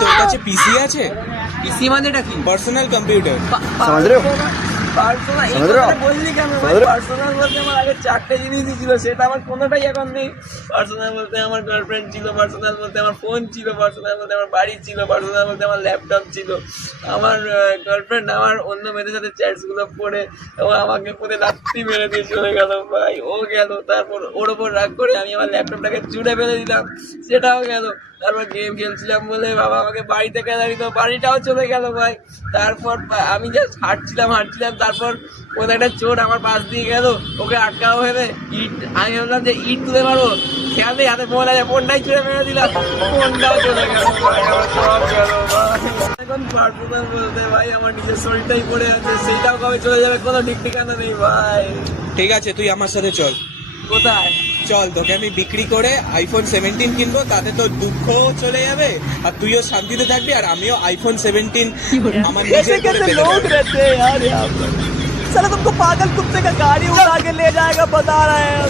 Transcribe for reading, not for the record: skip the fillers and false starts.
তোর কাছে পিসি আছে? পিসি মানে এটা কি? Personal computer. বললি কেন ভাই? পার্সোনাল বলতে আমার আগে 4টে জিনিসই ছিল, সেটা আমার কোনোটাই এখন নেই। পার্সোনাল বলতে আমার গার্লফ্রেন্ড ছিল, পার্সোনাল বলতে আমার ফোন ছিল, পার্সোনাল বলতে আমার বাড়ি ছিল, পার্সোনাল বলতে আমার ল্যাপটপ ছিল। আমার গার্লফ্রেন্ড আমার অন্য মেয়েদের সাথে চ্যাটসগুলো পড়ে ও আমাকে পরে লাত্তি মেরে দিয়ে চলে গেল ভাই। ও গেল, তারপর ওর ওপর রাগ করে আমি আমার ল্যাপটপটাকে চুড়ে ফেলে দিলাম, সেটাও গেল। তারপর গেম খেলছিলাম বলে বাবা আমাকে বাড়ি থেকে দাঁড়িয়ে, বাড়িটাও চলে গেল ভাই। তারপর আমি জাস্ট হাঁটছিলাম, তারপর কোথায় একটা চোর আমার পাশ দিয়ে গেল, ওকে আটকাও ভেবে ইট, আমি ভাবলাম যে ইট তুলে মারবো, খেয়াল নেই হাতে ফোন আছে, ফোনটাই চুড়ে মেরে দিলাম, ফোনটাও চলে গেল ভাই, আমার সব গেল ভাই। এখন পার্সোনাল বলতে ভাই আমার নিজের শরীরটাই পড়ে আছে, সেইটাও কবে চলে যাবে কোনো ঠিক ঠিকানা নেই ভাই। ঠিক আছে, তুই আমার সাথে চল। কোথায়? চল, তোকে আমি বিক্রি করে আইফোন 17 কিনবো, তাতে তোর দুঃখও চলে যাবে আর তুইও শান্তিতে থাকবি, আর আমিও আইফোন 17 আমার নিজের করে পেতে लोग পারবো। रहते हैं यार यहाँ पर, साला तुमको पागल कुत्ते का गाड़ी उड़ा के ले जाएगा बता रहे हैं।